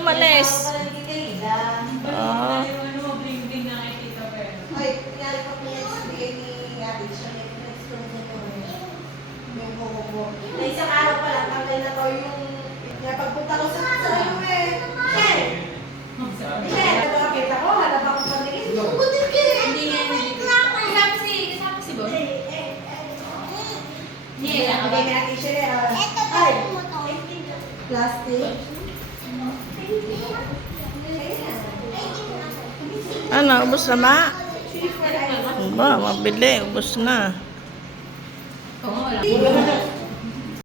umalis. Ah. Ay, pinali ko pinag-bigay ni Ate siya. Yung buko. Na isang araw pa lang, tanggal na to yung pagpunta ko sa iyo eh. Nakakita ko, halap ako paningin. Butin ka eh. Hindi nga, kasama si Bon. Hindi, Bigay ni Ate siya. Ay, plastic. Ano, ubos na ba? Ba, mabili, ubos na. Oo, wala.